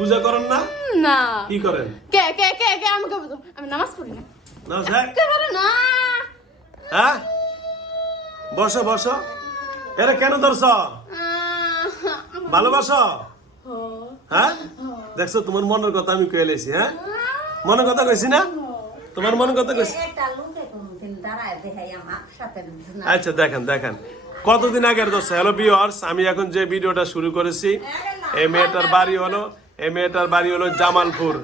পূজা করেন না? না। কি করেন? কে কে কে কে আমাকে বলো আমি নামাজ পড়ি না। না স্যার একেবারে না? হ্যাঁ? বসো বসো। এরা কেন ধরছ? ভালোবাসো? হ্যাঁ? দেখছ তোমার মনের কথা আমি কয়ে লেছি হ্যাঁ? মনের কথা কইছি না? তোমার মনের কথা কইছি। আচ্ছা দেখেন দেখেন। কতদিন আগের দোষ? হ্যালো ভিউয়ার্স আমি এখন যে ভিডিওটা শুরু করেছি এই মেয়েটার বাড়ি হলো এই মেয়েটার বাড়ি হলো জামালপুর।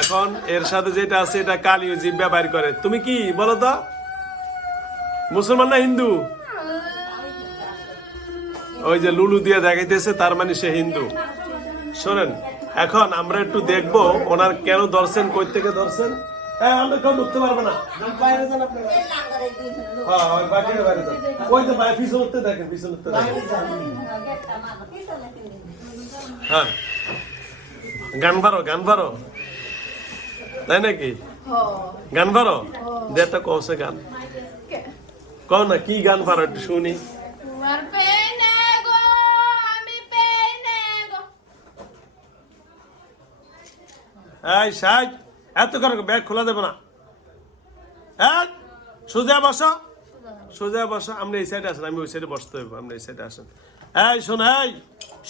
এখন এর সাথে যেটা আছে, এটা কালীয় জিব্বা বাইর করে। তুমি কি, বলো তো? মুসলমান না হিন্দু? ওই যে লুলু দিয়ে দেখাইতেছে, তার মানে সে হিন্দু। শোনেন, এখন আমরা একটু দেখব ওনার কেন ধরছেন, কই থেকে ধরছেন? হ্যাঁ হ্যাঁ। গান পারো গান পারো তাই নাকি? গান পারো দেড়টা কৌশে গান। কে? কও না কি গান পারো একটু শুনি? এই সাইড এত করে ব্যাগ খোলা দেবো না। এক সোজা বসো। সোজা বসো আপনি এই সাইডে আসেন আমি ওই সাইডে বসতে হইব আপনি এই সাইডে আসেন এই শোন এই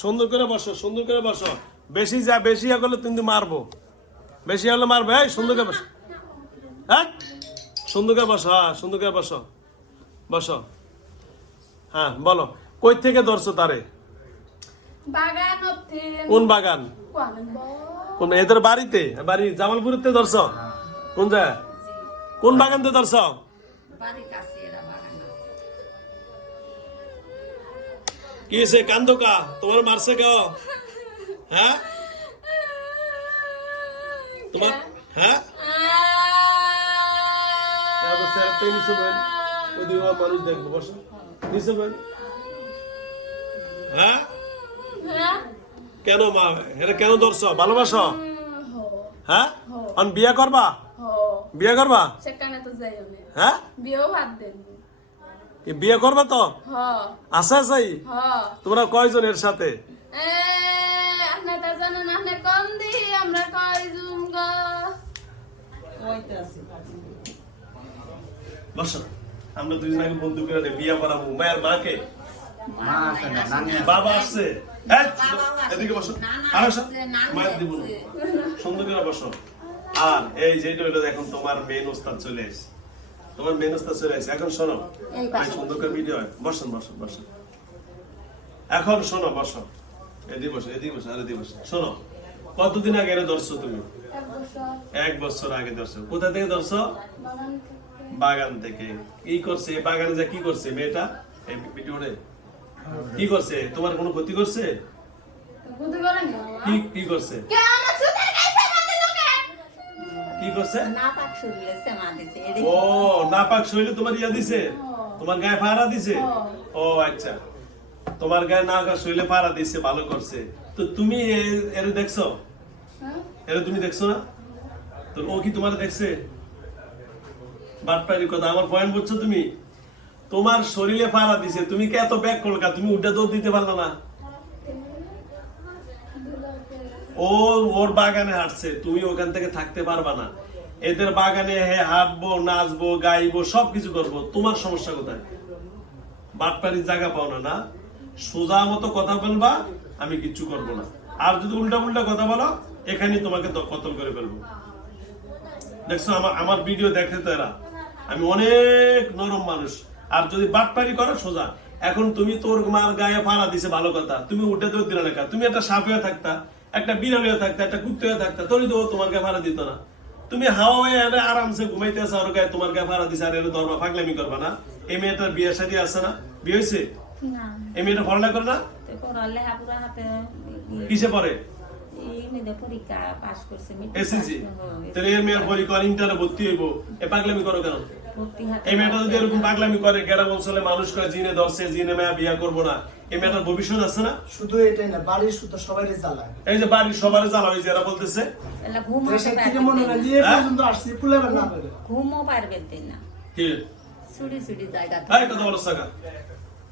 সুন্দর করে বসো সুন্দর করে বসো। বেশি যা বেশি করলে কিন্তু মারবো। বেশি হলে মারবো এই সুন্দর করে বসো। হ্যাঁ? বসো হ্যাঁ বসো। বসো। হ্যাঁ বলো কই থেকে ধরছো তারে? কোন বাগান? কোন এদের বাড়িতে? বাড়ি জামালপুরেতে ধরছ? কোন কোন বাগানতে ধরছ? বাড়ির কাছে এরা বাগান কি হয়েছে? কান্দোকা তোমার মারছে কেউ? হ্যাঁ? তোমার হ্যাঁ? মানুষ দেখব বসো। নিচে হ্যাঁ? হ্যাঁ? কেন মা? এটা কেন ধরছ? ভালোবাসো? হ্যাঁ? অন বিয়া করবা। বিয়া করবা? হ্যাঁ? বিয়ে করবা তো? হ। আশা তোমরা কয়জন এর সাথে এ আপনি তো জানেন আপনি কম দি আমরা কয়জন গো বসো। আমরা দুজন আগে বন্ধু করে নে, বিয়ে করাবো। মায়ের মাকে। বাবা আসছে। এদিকে বসো। আর মায়ের দিব। সুন্দর করে বসো। আর এই যেটা এখন তোমার মেন ওস্তাদ চলে এসে তোমার মেন ওস্তাদ চলে এসে এখন শোনো ভাই সুন্দর করে ভিডিও হয়। বসুন বসুন বসুন এখন শোনো বসো। এদিকে বসো এদিকে বসো আর এদিকে বসো। শোনো কতদিন আগে এটা ধরছো তুমি? এক বছর। আগে ধরছো। কোথা থেকে ধরছো? বাগান থেকে। কি করছে? বাগানে যা কি করছে মেয়েটা? এই ভিডিওতে কি করছে? তোমার কোনো ক্ষতি করছে? না। কি কি করছে? কে ও নাপাক শরীরে তোমার ইয়া দিছে? তোমার গায়ে ফাড়া দিছে? ও। আচ্ছা। তোমার গায়ে না শরীরে ফাড়া দিছে ভালো করছে। তো তুমি এর দেখছ? এর তুমি দেখছ না? তো ও কি তোমার দেখছে? বাটপাড়ির কথা, আমার পয়েন্ট বুঝছ তুমি? তোমার শরীরে ফাড়া দিছে, তুমি কি এত ব্যাক করলা? তুমি উল্টা দৌড় দিতে পারলা না? ও ওর বাগানে হাঁটছে, তুমি ওখান থেকে থাকতে পারবা না। এদের বাগানে হে হাঁটবো, নাচবো, গাইবো, সবকিছু করব, তোমার সমস্যা কোথায়? বাটপাড়ির জায়গা পাও না না? সোজা মতো কথা বলবা, আমি কিচ্ছু করব না। আর যদি উল্টা উল্টা কথা বলো এখানে তোমাকে কতল করে ফেলব। দেখছ আমার আমার ভিডিও দেখে তো এরা। আমি অনেক নরম মানুষ। আর যদি বাটপাড়ি করো সোজা। এখন তুমি তোর মার গায়ে ফাড়া দিছে ভালো কথা। তুমি উঠে তো দিলে লেখা তুমি একটা সাপ হয়ে থাকতা একটা বিড়াল হয়ে থাকতা একটা কুত্তে হয়ে থাকতা তোরই তো তোমার গায়ে ফাড়া দিত না। তুমি হাওয়া হয়ে এনে আরামসে ঘুমাইতে আসা ওর গায়ে তোমার গায়ে ফাড়া দিছে আর এর ধর্মা ফাগলামি করবা না। এই মেয়েটার বিয়ে শাদী আছে না? বিয়ে হয়েছে? না। এই মেয়েটা পড়ালেখা করে না? কিসে পড়ে? পরীক্ষা পাস করছে এসএসসি। হ্যাঁ, তাহলে এই মেয়ের পরীক্ষা ইন্টারে ভর্তি হইব। এ পাগলামি করো কেন? এই মেয়েটা যদি এরকম পাগলামি করে গ্রাম অঞ্চলে মানুষ করে জিনে ধরছে জিনে মেয়া বিয়া করব না। এই মেয়েটার ভবিষ্যৎ আছে না? শুধু এটাই না বাড়ির শুধু সবাই জ্বালায়। এই যে বাড়ির সবার জ্বালা হয়েছে এরা বলতেছে। ঘুম দেশে থেকে মনে হয় আসছি না ঘুমও পারবে দিন না। কি? ছুটি ছুটি জায়গা কথা বলো সাকা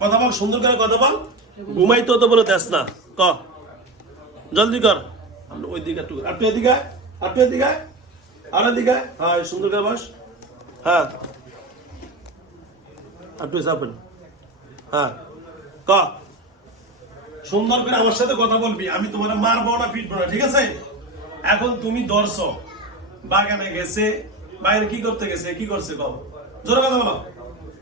কথা বল সুন্দর করে কথা বল। ঘুমাই তো তো বলে দেস না। ক? জলদি কর। আমরা ওই দিকে একটু একটু এদিকে আয়, একটু এদিকে আর এদিকে হ্যাঁ সুন্দর করে বস হ্যাঁ একটু চাপেন হ্যাঁ ক সুন্দর করে আমার সাথে কথা বলবি আমি তোমার মারবো না পিটবো না ঠিক আছে? এখন তুমি দর্শক বাগানে গেছে বাইরে কি করতে গেছে কি করছে কম জোরে কথা বলো।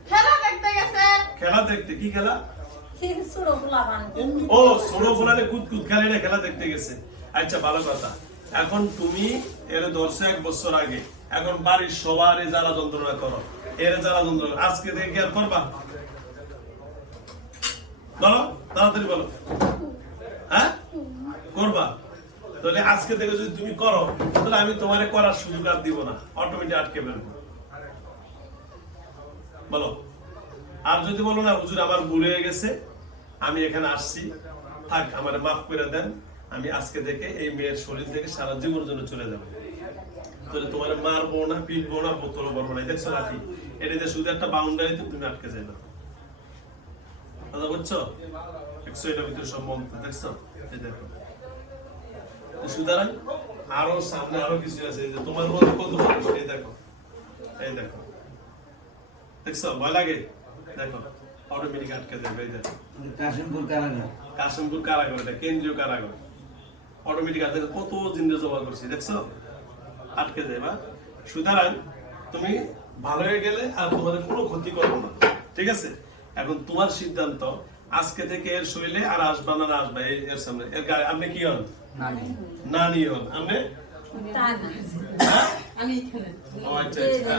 খেলা দেখতে গেছে। খেলা দেখতে কি খেলা? ও ছোট ফোনালে কুদ কুদ খেলে খেলা দেখতে গেছে। আচ্ছা ভালো কথা। এখন তুমি এর ধরছো এক বছর আগে। এখন বাড়ির সবার জ্বালা যন্ত্রণা করো। এর জ্বালা যন্ত্রণা, আজকে থেকে আর করবা? বলো, তাড়াতাড়ি বলো। হ্যাঁ? করবা? তাহলে আজকে থেকে যদি তুমি করো, তাহলে আমি তোমারে করার সুযোগ আর দিব না। অটোমেটিক আটকে ফেলব। বলো। আর যদি বলো না, হুজুর, আমার ভুল হয়ে গেছে, আমি এখানে আসছি। থাক, আমার মাফ করে দেন। আমি আজকে থেকে এই মেয়ের শরীর থেকে সারা জীবনের জন্য চলে যাব। তাহলে তোমার মারবো না পিটবো না বোতল করব না। দেখছ লাঠি। এটাতে শুধু একটা বাউন্ডারিতে তুমি আটকে কথা বুঝছ দেখছ এটার ভিতরে সব মন্ত্র দেখছ? এই দেখো। তো সুতরাং আরও সামনে আরও কিছু আছে। যে তোমার মধ্যে কত মানুষ? এই দেখো। এই দেখো। দেখছ? ভয় লাগে? দেখো। অটোমেটিক আটকে যাবে এই দেখো। কাশিমপুর কারাগার। কাশিমপুর কারাগার এটা কেন্দ্রীয় কারাগার। অটোমেটিক আর কত জিন্দে জমা করছি দেখছ? আটকে যায় বা? সুতরাং তুমি ভালো হয়ে গেলে আর তোমাদের কোনো ক্ষতি করব না ঠিক আছে? এখন তোমার সিদ্ধান্ত আজকে থেকে এর শৈলে আর আসবা না আসবা এর সামনে। এর আপনি কি হন? না নানি হন। আপনি? হ্যাঁ? আচ্ছা, আচ্ছা।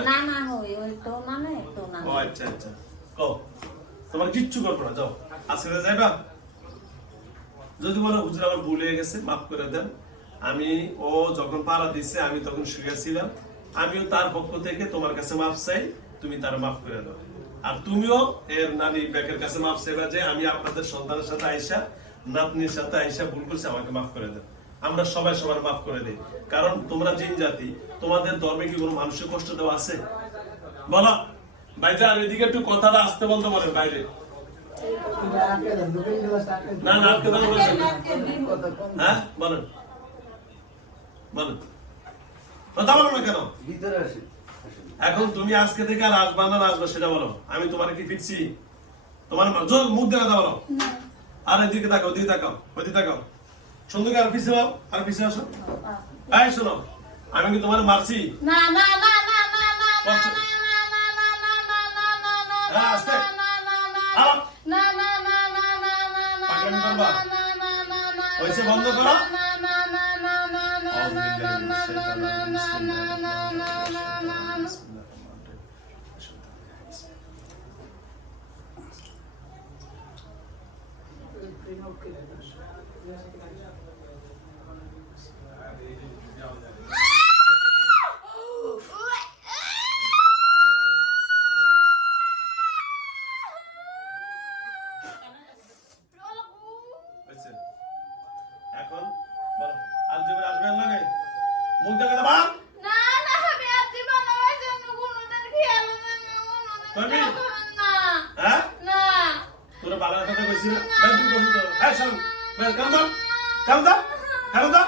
আচ্ছা, তোমার কিচ্ছু করব না যাও। আজকে যাইবা? যদি বলো হুজুর আমার ভুল হয়ে গেছে, মাফ করে দেন। আমি, ও যখন পাড়া দিচ্ছে আমি তখন শুয়েছিলাম আমিও তার পক্ষ থেকে তোমার কাছে মাফ চাই, তুমি তার মাফ করে দাও। আর তুমিও এর নানি ব্যাকের কাছে মাফ চাইবা যে আমি আপনাদের সন্তানের সাথে আইসা, নাতনির সাথে আইসা ভুল করছি, আমাকে মাফ করে দেন। আমরা সবাই সবার মাফ করে দিই। কারণ তোমরা জিন জাতি, তোমাদের ধর্মে কি কোনো মানুষের কষ্ট দেওয়া আছে? বলো। ভাইজান, এদিকে একটু কথাটা আসতে বলতে বলেন বাইরে। না না আটকে দাও হ্যাঁ বলেন বলেন কথা বলো না কেন ভিতরে আসি এখন তুমি আজকে থেকে আর আসবা না আসবা সেটা বলো আমি তোমার কি ফিরছি তোমার জোর মুখ দেখা দাও বলো আর এদিকে তাকাও ওদিকে তাকাও ওদিকে তাকাও সুন্দর আর পিছিয়ে যাও আর পিছিয়ে আসো এই শোনো আমি কি তোমার মারছি না না না না না না না। না না না না না না না না হ্যাঁ। না না না না না না না না না না না করবা? না না না না হয়েছে, বন্ধ করো। না না না না না না না না না না না না না না না না না হয়েছে। এখন বলো আর জীবনে আসবে আর লাগে দাও বাপ। না না আমি আর জীবন আমার জন্য কোনোদিন খেয়াল হবে না তুমি? না। হ্যাঁ? না। তোরা বালার কথা কইছি না বেশ তুমি কইছি তো। হ্যাঁ শোন বেশ কাম দাও কাম দাও কাম দাও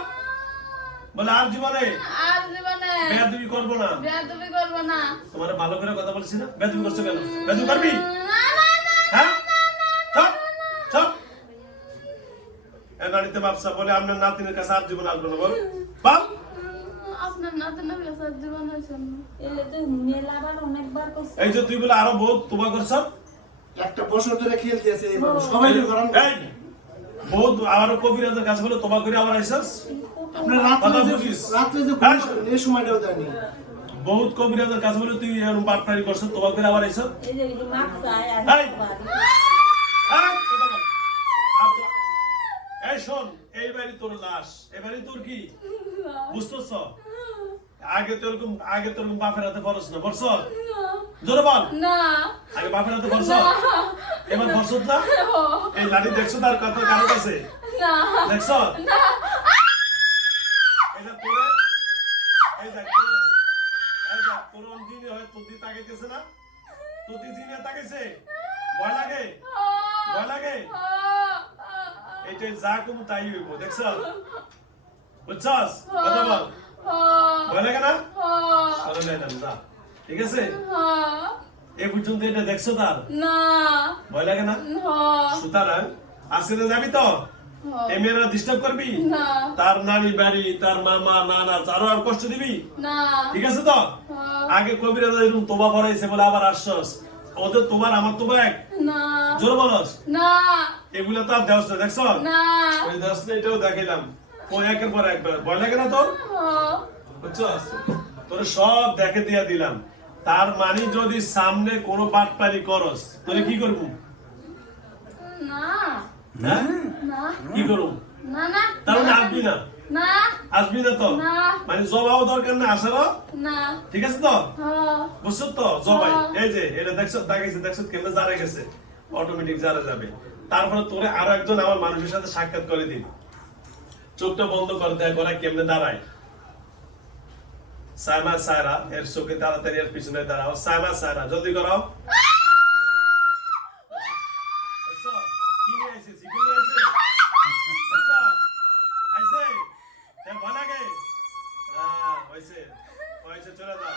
বলে আর জীবনে? আর জীবনে? বেয়াদবি করব না। বেয়াদবি করব না। তোমার ভালো করে কথা বলছি না? বেয়াদবি করছ কেন? বেয়াদবি করবি? না না না হ্যাঁ? চপ চপ এ নাড়িতে বাপসা বলে আপনার নাতিনের কাছে আর জীবন আসবে না বল। এই যে তুই বলে আরও বহুত তোমা করছ একটা বছর ধরে খেলতেছে সবাই করান এই কবিরাজের কাছে বলে তোমা করে আবার আইসাস? হ্যাঁ। বহুত কবিরাজের কাছে বলে তুই এরকম পাটনারি করছ তোমা করে আবার আইসাস? এই শোন এই তোর লাশ এবারে তোর কি? বুঝতেছ? আগে তো এরকম আগে তো এরকম বাপের হাতে ফরস না বলছ জোরে বল। না। আগে বাপের হাতে ফরস এবার ফরসত না? এই লাঠি দেখছ তার কথা কারও কাছে? না। দেখছ? এটা তোরে এই দেখ হয় তোর দিয়ে তাকাইতেছে না? তোর তাকাইছে? ভয় লাগে? ভয় লাগে? এইটাই যা কমু তাই হইব দেখছ? বুঝছস? কথা বল। হ্যাঁ। ভয় লাগে না? সরে যাইতাম যা। ঠিক আছে? হ্যাঁ। এ পর্যন্ত এটা দেখছ তার না। ভয় লাগে না? হ্যাঁ সুতরাং যাবি তো? এই মেয়েরা ডিস্টার্ব করবি? না। তার নানি বাড়ি তার মামা নানা তারও আর কষ্ট দিবি? না। ঠিক আছে তো? হ্যাঁ। আগে কবিরা এরকম তোবা পড়াইছে বলে আবার আসছস ওদের তোমার আমার তোমার এক। না। জোর বলস। না। এগুলো তো আর না দেখছ? না। ওই এটাও দেখাইলাম। ও একের পর একবার ভয় লাগে না তোর? বুঝছস? তোর সব দেখে দিয়া দিলাম। তার মানে যদি সামনে কোনো বাটপারি করস তাহলে কি করব? না। কি করব? না না। তার আসবি না। না। আসবি না তো? মানে জবাও দরকার না আসারও? না। ঠিক আছে তো? বুঝছ তো? জবাই। এই যে এটা দেখছ দাগাইছে দেখছ কেমনে জারে গেছে। অটোমেটিক জারে যাবে। তারপরে তোরে আরও একজন আমার মানুষের সাথে সাক্ষাৎ করে দিন। চোখটা বন্ধ করে, দেয় করে কেমনে দাঁড়ায়? সায়মা সায়রা এর চোখে তাড়াতাড়ি এর পিছনে দাঁড়াও। সায়মা সায়রা জলদি করাও দেখছ? কি নিয়ে আইছে? চিকু নিয়ে আইছে? দেখছ? আইছে? এর ভয় লাগে? হ্যাঁ, হইছে। হইছে, চলে যাও।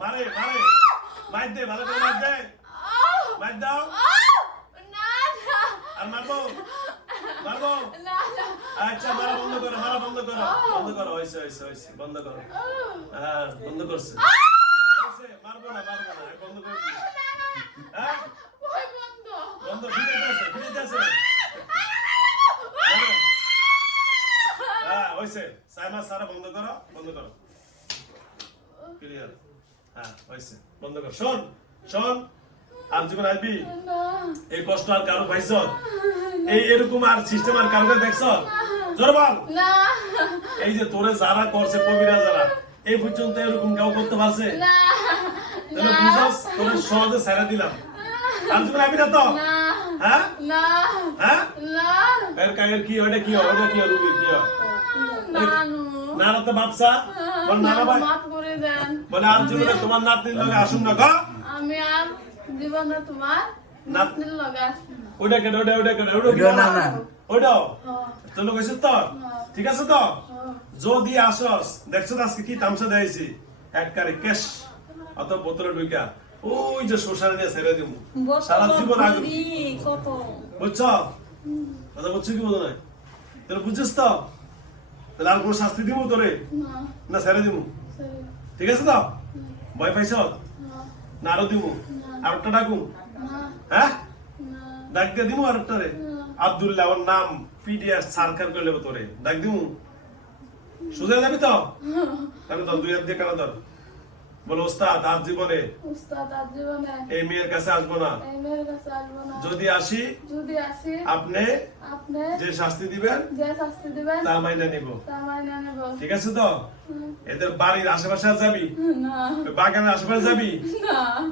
মারে মারে মার দে ভালো করে মার দে মার দাও আর মারবো মারবো আচ্ছা মারা বন্ধ করো মারা বন্ধ করো বন্ধ করো হয়েছে হয়েছে হয়েছে বন্ধ করো হ্যাঁ বন্ধ করছে হয়েছে, মারবো না মারবো না বন্ধ করে দিই হ্যাঁ বন্ধ ভিডিওতে আছে ভিডিওতে আছে মারো। হ্যাঁ সাইমা সারা বন্ধ করো বন্ধ করো। ক্লিয়ার হ্যাঁ হয়েছে। বন্ধ কর। শোন শোন আর জীবন আসবি এই কষ্ট আর কারও পাইছ? এই এরকম আর সিস্টেম আর কারও দেখছ? জোর বল। না। এই যে তোরে যারা করছে কবিরা যারা এই পর্যন্ত এরকম কেউ করতে পারছে? তাহলে বুঝাস তোরে সহজে ছেড়ে দিলাম। আর জীবন আসবি না তো? হ্যাঁ? হ্যাঁ? এর কাগের কি ওটা কি ওটা কি রুগী কি হয়? নানু। নানা তো বাপসা। বল নানা ভাই। মাফ করে দেন। বলে আর জীবনে তোমার নাতনির লগে আসুন না গো। আমি আর জীবনে তোমার নাতনির লগে ওটা ওটা কি ওইটা না, না। লোক তো? ঠিক আছে তো। যদি আসস দেখছ তো আজকে কি তামসা দিয়েছি এক কারে কেশ অত বোতলে ঢুকা ওই যে শ্মশানে দিয়ে ছেড়ে দিব সারা জীবন আগে কত। বুঝছ? কথা বুঝছ কি বোঝো না তোর বুঝছিস তো? তাহলে আর কোনো শাস্তি দিব তোরে? না। স্যারে দিব? ঠিক আছে তো? ভয় পাইছ? না। আরও দিব? আর একটা ডাকুম? হ্যাঁ? ডাক দিয়ে দিব আর একটা রে আবদুল্লাহ ওর নাম পিডিএস সারকার করে নেব তোরে। ডাক দিব? সোজা যাবি তো? তাহলে তো দুই হাত দিয়ে কেন ধর। বলো ওস্তাদ আজ জীবনে উস্তাদ এই মেয়ের কাছে আসব না। যদি আসি যদি আসি আপনি যে শাস্তি দিবেন যে শাস্তি দিবেন তা মাইনে নিব। ঠিক আছে তো? এদের বাড়ির আশেপাশে যাবি? বাগানের আশেপাশে যাবি?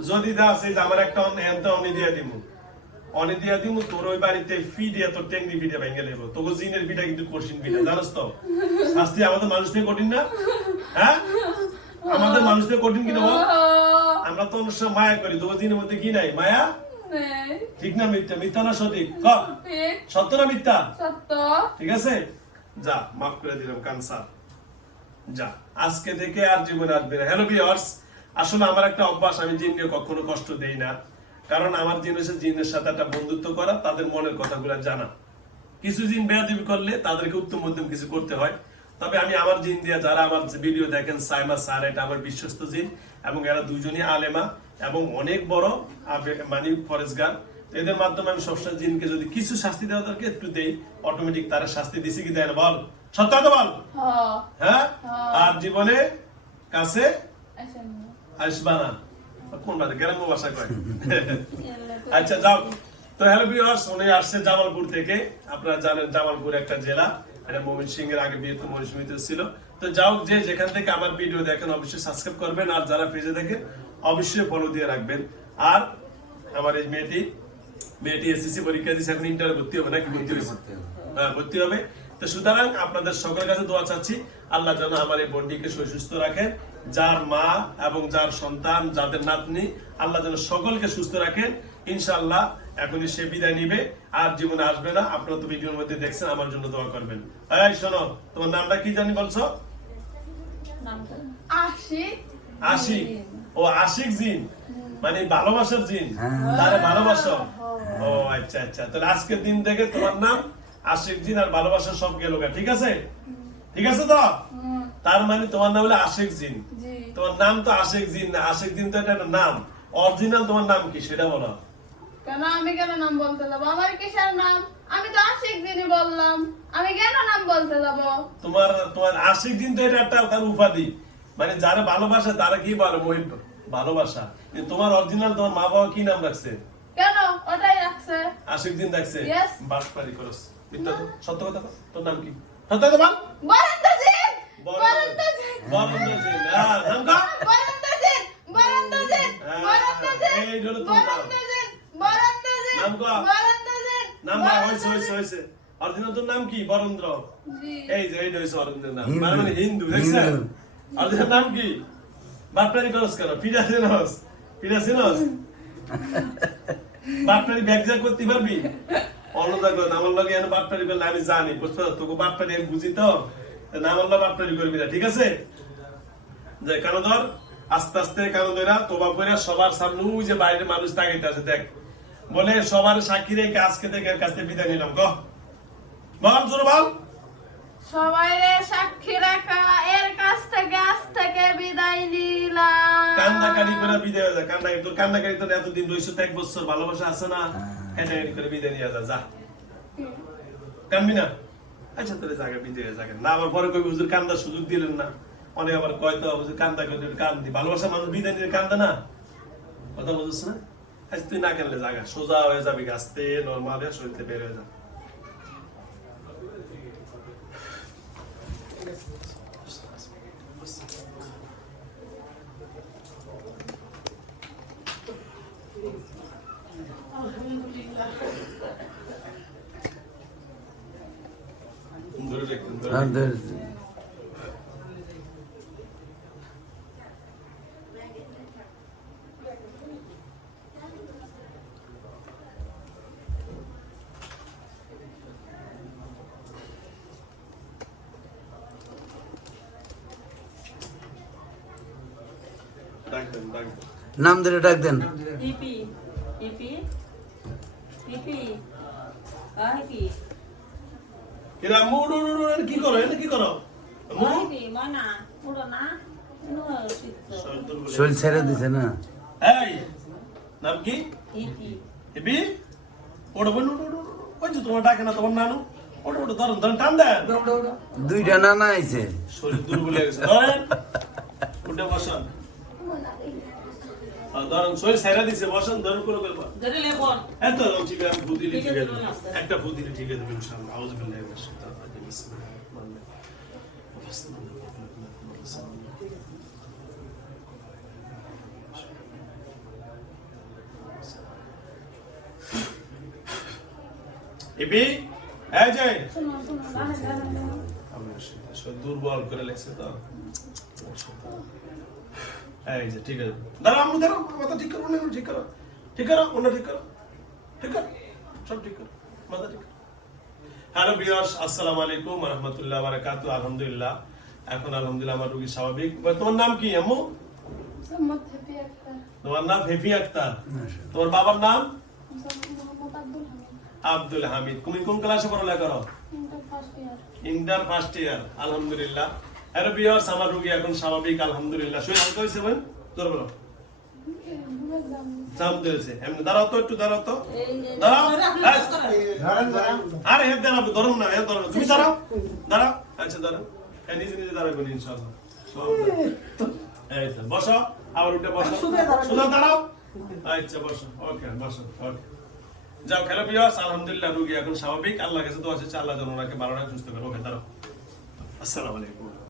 যদি দাস এই আমার একটা অন- এনতে অনি দিয়ে দিব অনি দিয়ে দিব তোর ওই বাড়িতে ফি দিয়ে তোর টেঙ্গি পিঠা ভেঙে নেব তোকে জিনের পিঠা কিন্তু কঠিন পিঠা জানোস তো? শাস্তি আমাদের মানুষ থেকে কঠিন না? হ্যাঁ? আমাদের মানুষ থেকে কঠিন কিনা বল? আমরা তো অন্য মায়া করি তোকে জিনের মধ্যে কি নাই? মায়া? ঠিক না মিথ্যা? মিথ্যা না সঠিক? সত্য না মিথ্যা? সত্য। ঠিক আছে? যা মাফ করে দিলাম কানসার। যা আজকে থেকে আর জীবনে আসবে না। হ্যালো ভিউয়ার্স আসলে আমার একটা অভ্যাস আমি জিনকে কখনো কষ্ট দেই না। কারণ আমার জিন হচ্ছে জিনের সাথে একটা বন্ধুত্ব করা তাদের মনের কথাগুলো জানা। কিছু জিন বেয়াদবি করলে তাদেরকে উত্তম মধ্যম কিছু করতে হয়। তবে আমি আমার জিন দিয়ে যারা আমার ভিডিও দেখেন সাইমা স্যার এটা আমার বিশ্বস্ত জিন এবং এরা দুজনই আলেমা এবং অনেক বড় মানে ফরেজগার। এদের মাধ্যমে আমি সবসময় জিনকে যদি কিছু শাস্তি দেওয়া দরকার একটু দেই অটোমেটিক তারা শাস্তি দিছে কি দেয় না বল। সত্য কথা বল। হ্যাঁ? আর জীবনে কাছে। আসবা না। কোন ভাষা গ্রাম্য কয়। আচ্ছা যাও। তো হ্যালো ভিউয়ার্স উনি আসছে জামালপুর থেকে। আপনারা জানেন জামালপুর একটা জেলা। এটা মমিন সিং এর আগে বিয়ে তো মরিসমিত ছিল। তো যাও যে যেখান থেকে আমার ভিডিও দেখেন অবশ্যই সাবস্ক্রাইব করবেন আর যারা পেজে দেখেন অবশ্যই ফলো দিয়ে রাখবেন। আর আমার এই মেয়েটি মেয়েটি এসএসসি পরীক্ষা দিয়েছে এখন ইন্টার ভর্তি হবে নাকি ভর্তি হয়েছে? হ্যাঁ, ভর্তি হবে। তো সুতরাং আপনাদের সকলের কাছে দোয়া চাচ্ছি আল্লাহ যেন আমার এই বোনটিকে সুস্থ রাখেন। যার মা এবং যার সন্তান যাদের নাতনি আল্লাহ যেন সকলকে সুস্থ রাখেন। ইনশাআল্লাহ এখনই সে বিদায় নিবে আর জীবনে আসবে না। আপনারা তো ভিডিওর মধ্যে দেখছেন আমার জন্য দোয়া করবেন। এই শোনো তোমার নামটা কি জানি বলছো? আশিক। আশিক। ও আশিক জিন। মানে ভালোবাসার জিন। তারে ভালোবাসো। ও আচ্ছা আচ্ছা। তাহলে আজকের দিন থেকে তোমার নাম আশিক জিন আর ভালোবাসার সব গেল ঠিক আছে? ঠিক আছে তো? তার মানে তোমার নাম হলো আশিক জিন। তোমার নাম তো আশিক জিন না আশিক জিন তো এটা একটা নাম। অরিজিনাল তোমার নাম কি সেটা বলো। কেন আমি কেন নাম বলতে যাব? আমার কিসের নাম? আমি তো আশিক দিনই বললাম। আমি কেন নাম বলতে যাব? তোমার তোমার আশিক দিন তো এটা একটা তার উপাধি। মানে যারা ভালোবাসে তারা কি বলে? মহিব ভালোবাসা। তোমার অরিজিনাল তোমার মা বাবা কি নাম রাখছে? কেন? ওটাই রাখছে। আশিক দিন রাখছে? Yes. বাটপারি করস। সত্য কথা তোর নাম কি? সত্য কথা বল। বলেন তো জিন বলেন তো জিন হ্যাঁ নাম কা জিন বলেন তো জিন হ্যাঁ, বলেন এই হলো তোমার বলেন নাম। তো জিন বলেন তো জিন নাম জিন নাম ভাই হয়েছে হয়েছে হয়েছে অরিজিনাল তোর নাম কি? বরেন্দ্র। এই যে এইটা নাম মানে মানে হিন্দু দেখছেন হিন্দু। অরিজিনাল নাম কি? বাটপারি করস কেন? পিডা সিনস। পিডা সিনস? বাটপারি ব্যাগ জ্যাগ করতে পারবি? অন্যদা করে আমার লগে এনে করলে আমি জানি বুঝছ তোকে বাটপারি আমি বুঝি তো। আমার লগে বাটপারি করবি না ঠিক আছে? যে কেন ধর? আস্তে আস্তে কেন ধরা তোবা করে সবার সামনে ওই যে বাইরে মানুষ তাকাইতে আছে দেখ। বলে সবার সাক্ষী রেখে আজকে থেকে এর কাছ বিদায় নিলাম। গো বল জোর বল। সবাই রে সাক্ষী রাখা এর কাছ থেকে আজ থেকে বিদায় নিলাম। করে বিদায় হয়ে যায় কান্দাকারি তোর কান্দাকারি তোর এতদিন রয়েছে তো এক বছর ভালোবাসা আছে না? কান্দাকারি করে বিদায় নিয়ে যা যা। কানবি না? আচ্ছা তোর জায়গা বিদায় হয়ে জায়গা না আবার পরে কই হুজুর কান্দার সুযোগ দিলেন না। অনেক আবার কয় তো হুজুর কান্দা করে কান্দি। ভালোবাসা মানুষ বিদায় নিয়ে কান্দে না? কথা বুঝছিস না? আজ তুই না কানলে জায়গা সোজা হয়ে যাবি আস্তে নর্মাল হয়ে শরীরতে বের হয়ে যা ধরে রাখুন, ধরে রাখুন। আমাদের ডাক দেন, ডাক দেন। নাম ধরে ডাক দেন। ইপি ইপি ইপি এরা কি করো কি করো? মানা না। শরীর ছেড়ে দিছে না। এই, নাম কি? ইপি এবি ওটা বলুন ওটা ওটা ওই যে তোমার ডাকে না তোমার নানু। ওটা ওটা ধরুন ধরুন টান দেন। দুইটা নানা আইছে। শরীর দুর্বল হয়ে গেছে। ধরেন উঠে বসান। আর ধরেন শরীর সাইরা দিছে বসান ধরুন কোনো ঠিক আছে ভূত দিলে ঠিক। একটা ভূত দিলে ঠিক আছে ইনশাআল্লাহ। আউযু বিল্লাহি মিনাশ শাইতানির রাজিম এই যে। দুর্বল করে লেগছে তো। এই যে ঠিক আছে। দাঁড়াও আমি দাঁড়াও মাথা ঠিক করো না ঠিক করো। ঠিক করো ওটা ঠিক করো। ঠিক করো সব ঠিক করো মাথা ঠিক করো। হ্যালো বিয়ার্স আসসালামু আলাইকুম রহমতুল্লাহ বারাকাতু আলহামদুলিল্লাহ এখন আলহামদুলিল্লাহ আমার রুগী স্বাভাবিক। তোমার নাম কি আম্মু? তোমার নাম হেফি আক্তার? তোমার বাবার নাম? আব্দুল হামিদ। তুমি কোন ক্লাসে পড়ালেখা করো? ইন্টার ইন্টার ফার্স্ট ইয়ার আলহামদুলিল্লাহ। হ্যালো বিয়ার্স আমার রুগী এখন স্বাভাবিক আলহামদুলিল্লাহ। শরীর হালকা হয়েছে বোন? তোর বলো এমনি। দাঁড়াও তো একটু দাঁড়াও তো। আরে দাঁড়াবো ধরুন না তুমি দাঁড়াও দাঁড়াও। আচ্ছা দাঁড়াও। হ্যাঁ নিজে নিজে বসো। আবার উঠে বসো। দাঁড়াও। আচ্ছা বসো। ওকে বসো ওকে। যাও খেলো পিয়াস আলহামদুলিল্লাহ রুগী এখন স্বাভাবিক। আল্লাহ কাছে তো আছে আল্লাহ যেন ওনাকে ভালো রাখে সুস্থ করে ওকে দাঁড়াও। আসসালামু আলাইকুম।